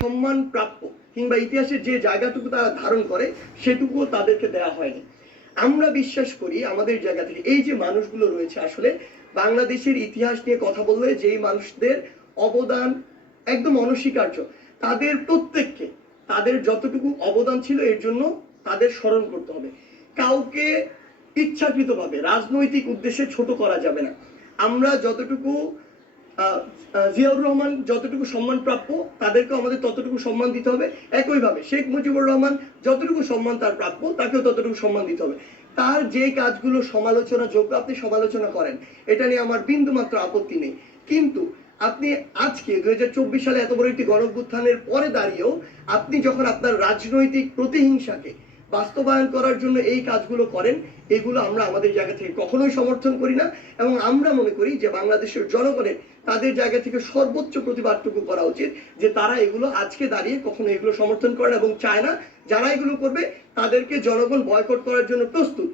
সম্মান প্রাপ্য কিংবা ইতিহাসের যে জায়গাটুকু তারা ধারণ করে সেটুকুও তাদেরকে দেওয়া হয়নি। আমরা বিশ্বাস করি আমাদের জায়গা থেকে এই যে মানুষগুলো রয়েছে, আসলে বাংলাদেশের ইতিহাস নিয়ে কথা বললে যেই মানুষদের অবদান একদম অনস্বীকার্য, তাদের প্রত্যেককে তাদের যতটুকু অবদান ছিল এর জন্য তাদের স্মরণ করতে হবে। কাউকে ইচ্ছাকৃতভাবে রাজনৈতিক উদ্দেশ্যে ছোট করা যাবে না। আমরা যতটুকু জিয়াউর রহমান যতটুকু সম্মান প্রাপ্য তাদেরকেও আমাদের ততটুকু সম্মান দিতে হবে। একইভাবে শেখ মুজিবুর রহমান যতটুকু সম্মান তার প্রাপ্য তাকেও ততটুকু সম্মান দিতে হবে। তার যে কাজগুলো সমালোচনা যোগ্য আপনি সমালোচনা করেন, এটা নিয়ে আমার বিন্দু মাত্র আপত্তি নেই। কিন্তু আপনি আজকে 2024 সালে এত বড় একটি গণঅভ্যুত্থানের পরে দাঁড়িয়েও আপনি যখন আপনার রাজনৈতিক প্রতিহিংসাকে বাস্তবায়ন করার জন্য এই কাজগুলো করেন, এগুলো আমরা আমাদের জায়গা থেকে কখনোই সমর্থন করি না। এবং আমরা মনে করি যে বাংলাদেশের জনগণের তাদের জায়গা থেকে সর্বোচ্চ প্রতিবাদটুকু করা উচিত যে তারা এগুলো আজকে দাঁড়িয়ে কখনো এগুলো সমর্থন করে না এবং চায় না। যারা এগুলো করবে তাদেরকে জনগণ বয়কট করার জন্য প্রস্তুত।